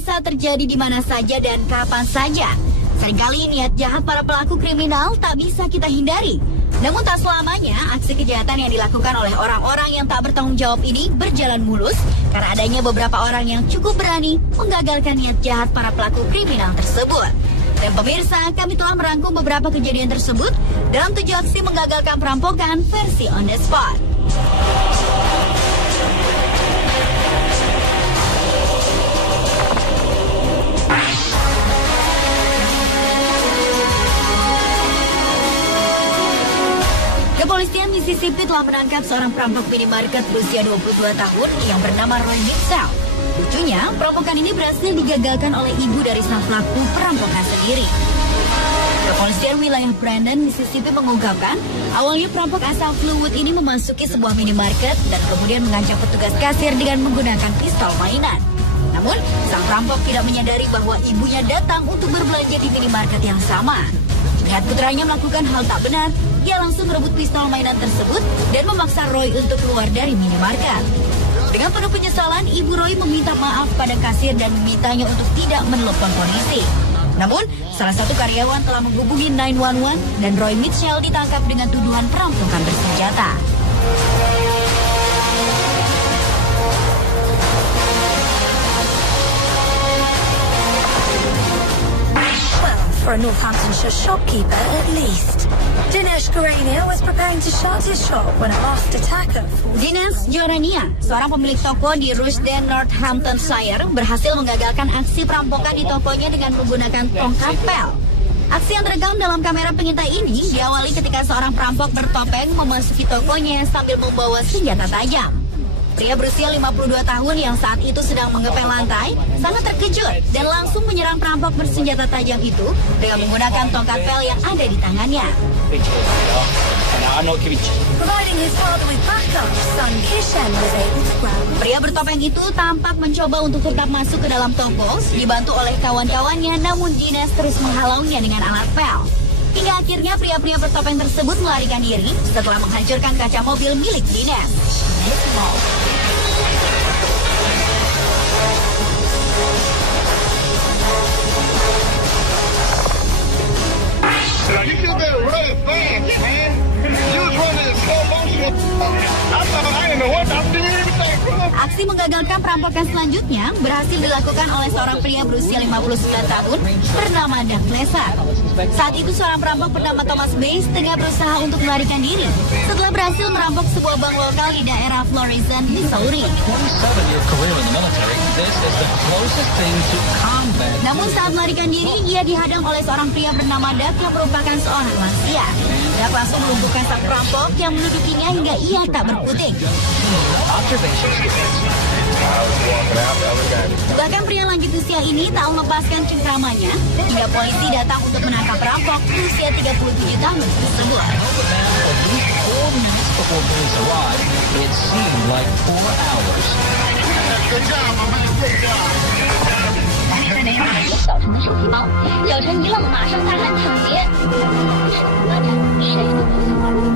bisa terjadi di mana saja dan kapan saja. Seringkali niat jahat para pelaku kriminal tak bisa kita hindari. Namun tak selamanya aksi kejahatan yang dilakukan oleh orang-orang yang tak bertanggung jawab ini berjalan mulus karena adanya beberapa orang yang cukup berani menggagalkan niat jahat para pelaku kriminal tersebut. Dan pemirsa, kami telah merangkum beberapa kejadian tersebut dalam 7 aksi menggagalkan perampokan versi on the spot. Kepolisian Mississippi telah menangkap seorang perampok minimarket berusia 22 tahun yang bernama Roy Mitchell. Lucunya, perampokan ini berhasil digagalkan oleh ibu dari sang pelaku perampokan sendiri. Kepolisian wilayah Brandon, Mississippi mengungkapkan, awalnya perampok asal Fleetwood ini memasuki sebuah minimarket dan kemudian mengancam petugas kasir dengan menggunakan pistol mainan. Namun, sang perampok tidak menyadari bahwa ibunya datang untuk berbelanja di minimarket yang sama. Melihat putranya melakukan hal tak benar, ia langsung merebut pistol mainan tersebut dan memaksa Roy untuk keluar dari minimarket. Dengan penuh penyesalan, ibu Roy meminta maaf pada kasir dan memintanya untuk tidak menelepon polisi. Namun, salah satu karyawan telah menghubungi 911 dan Roy Mitchell ditangkap dengan tuduhan perampokan bersenjata. For a Northamptonshire shopkeeper, at least. Dinesh Gorania was preparing to shut his shop when a masked attacker... Dinesh Gorania, seorang pemilik toko di Rushden, Northamptonshire, berhasil menggagalkan aksi perampokan di tokonya dengan menggunakan tongkat pel. Aksi yang terekam dalam kamera pengintai ini diawali ketika seorang perampok bertopeng memasuki tokonya sambil membawa senjata tajam. Pria berusia 52 tahun yang saat itu sedang mengepel lantai sangat terkejut dan langsung menyerang perampok bersenjata tajam itu dengan menggunakan tongkat pel yang ada di tangannya. Pria bertopeng itu tampak mencoba untuk tetap masuk ke dalam toko, dibantu oleh kawan-kawannya, namun Dinesh terus menghalaunya dengan alat pel. Hingga akhirnya pria-pria bertopeng tersebut melarikan diri setelah menghancurkan kaca mobil milik Dinesh. Aksi menggagalkan perampokan selanjutnya berhasil dilakukan oleh seorang pria berusia 59 tahun bernama Doug Lesser. Saat itu seorang perampok bernama Thomas Bass tengah berusaha untuk melarikan diri setelah berhasil merampok sebuah bank lokal di daerah Florissant, Missouri. Namun saat melarikan diri, ia dihadang oleh seorang pria bernama Doug yang merupakan seorang lansia. Doug langsung melumpuhkan sang perampok yang mendudukinya hingga ia tak berputing. Bahkan pria lanjut usia ini tak melepaskan cengkramannya hingga polisi datang untuk menangkap perampok berusia 37 tahun tersebut.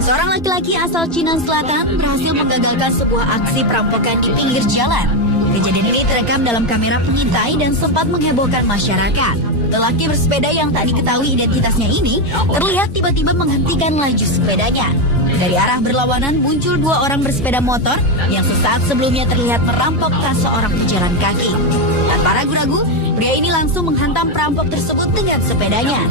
Seorang laki-laki asal Cina Selatan berhasil menggagalkan sebuah aksi perampokan di pinggir jalan. Kejadian ini terekam dalam kamera pengintai dan sempat menghebohkan masyarakat. Lelaki bersepeda yang tak diketahui identitasnya ini terlihat tiba-tiba menghentikan laju sepedanya. Dari arah berlawanan muncul 2 orang bersepeda motor yang sesaat sebelumnya terlihat merampok tas seorang pejalan kaki. Tanpa ragu-ragu, pria ini langsung menghantam perampok tersebut dengan sepedanya.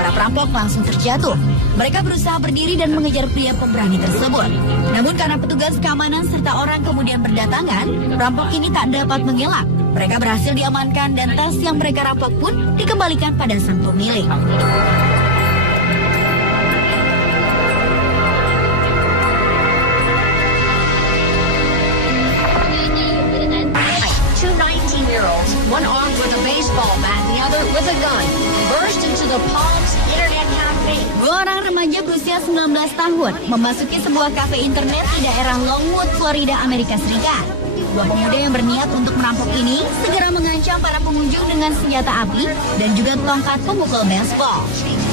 Para perampok langsung terjatuh. Mereka berusaha berdiri dan mengejar pria pemberani tersebut. Namun karena petugas keamanan serta orang kemudian berdatangan, perampok ini tak dapat mengelak. Mereka berhasil diamankan dan tas yang mereka rampok pun dikembalikan pada sang pemilik. Two 19-year-olds, one armed with a baseball bat, the other with a gun, burst into the Palms Internet Cafe. 2 orang remaja berusia 19 tahun memasuki sebuah kafe internet di daerah Longwood, Florida, Amerika Serikat. 2 pemuda yang berniat untuk merampok ini segera mengancam para pengunjung dengan senjata api dan juga tongkat pemukul baseball.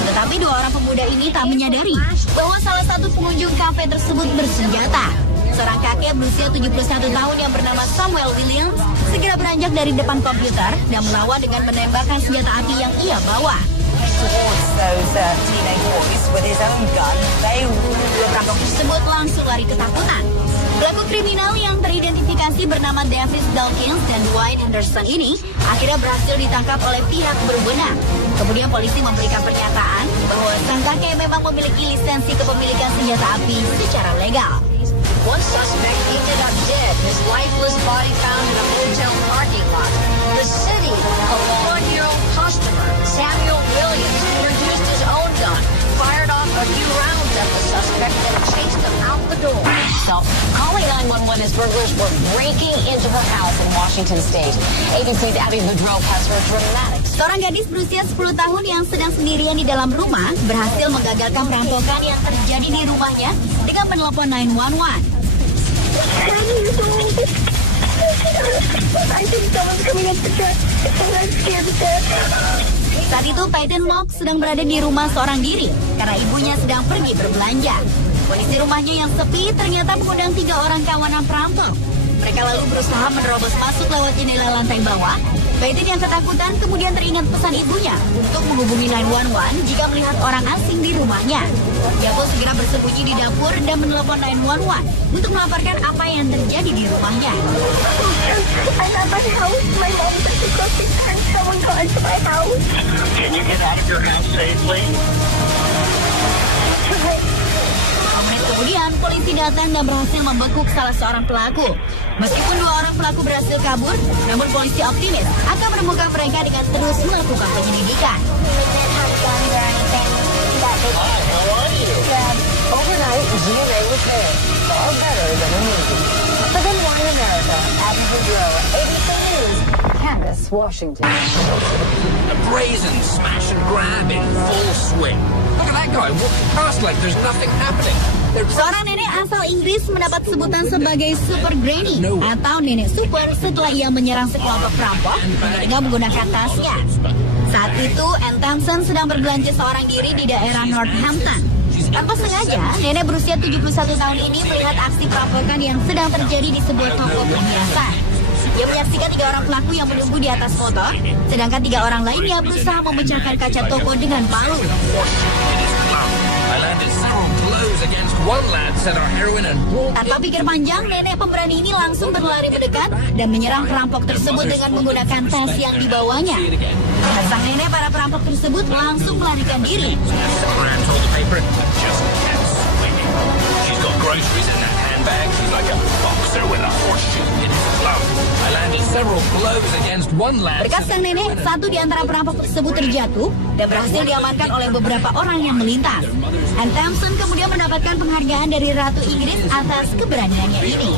Tetapi 2 orang pemuda ini tak menyadari bahwa salah satu pengunjung kafe tersebut bersenjata. seorang kakek berusia 71 tahun yang bernama Samuel Williams segera beranjak dari depan komputer dan melawan dengan menembakkan senjata api yang ia bawa. Perampok tersebut langsung lari ketakutan. Pelaku kriminal yang teridentifikasi bernama Davis Dawkins dan Dwight Henderson ini akhirnya berhasil ditangkap oleh pihak berwenang. Kemudian polisi memberikan pernyataan bahwa sang kakek memang memiliki lisensi kepemilikan senjata api secara legal. One suspect ended up dead. His lifeless body found in a hotel parking lot. The city, a 4-year-old customer, Samuel Williams, produced his own gun, fired off a few rounds at the suspect, and chased him out the door. So, calling 911 as burglars were breaking into her house in Washington State. ABC's Abby Boudreaux has her dramatic. Seorang gadis berusia 10 tahun yang sedang sendirian di dalam rumah berhasil menggagalkan perampokan yang terjadi di rumahnya dengan menelpon 911. Saat itu Peyton Mock sedang berada di rumah seorang diri karena ibunya sedang pergi berbelanja. Kondisi rumahnya yang sepi ternyata mengundang 3 orang kawanan perampok. Mereka lalu berusaha menerobos masuk lewat jendela lantai bawah. Peyton yang ketakutan kemudian teringat pesan ibunya untuk menghubungi 911 jika melihat orang asing di rumahnya. Dia pun segera bersembunyi di dapur dan menelpon 911 untuk melaporkan apa yang terjadi di rumahnya. Menit kemudian, polisi datang dan berhasil membekuk salah seorang pelaku. Meskipun 2 orang pelaku berhasil kabur, namun polisi optimis akan menemukan mereka dengan terus melakukan penyelidikan. Overnight, GMA repair far better than a movie. For Good Morning America, Abby Boudreaux, ABC News, Candace, Washington. A brazen smash and grab in full swing. Look at that guy walking past like there's nothing happening. Seorang nenek asal Inggris mendapat sebutan sebagai Super Granny atau nenek super setelah ia menyerang sekelompok perampok dengan menggunakan tasnya. Saat itu, Ann Thompson sedang berbelanja seorang diri di daerah Northampton. Tanpa sengaja, nenek berusia 71 tahun ini melihat aksi perampokan yang sedang terjadi di sebuah toko perhiasan. Ia menyaksikan 3 orang pelaku yang menunggu di atas motor, sedangkan 3 orang lainnya berusaha memecahkan kaca toko dengan palu. Tanpa pikir panjang, nenek pemberani ini langsung berlari mendekat dan menyerang perampok tersebut dengan menggunakan tas yang dibawanya. Sang nenek para perampok tersebut langsung melarikan diri. Berkat sang nenek, satu di antara perampok tersebut terjatuh dan berhasil diamankan oleh beberapa orang yang melintas. Ann Thompson kemudian mendapatkan penghargaan dari Ratu Inggris atas keberaniannya ini.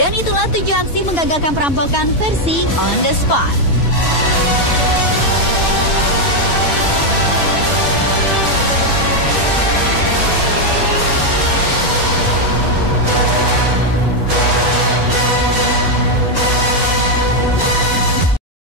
Dan itulah 7 aksi menggagalkan perampokan versi On the Spot.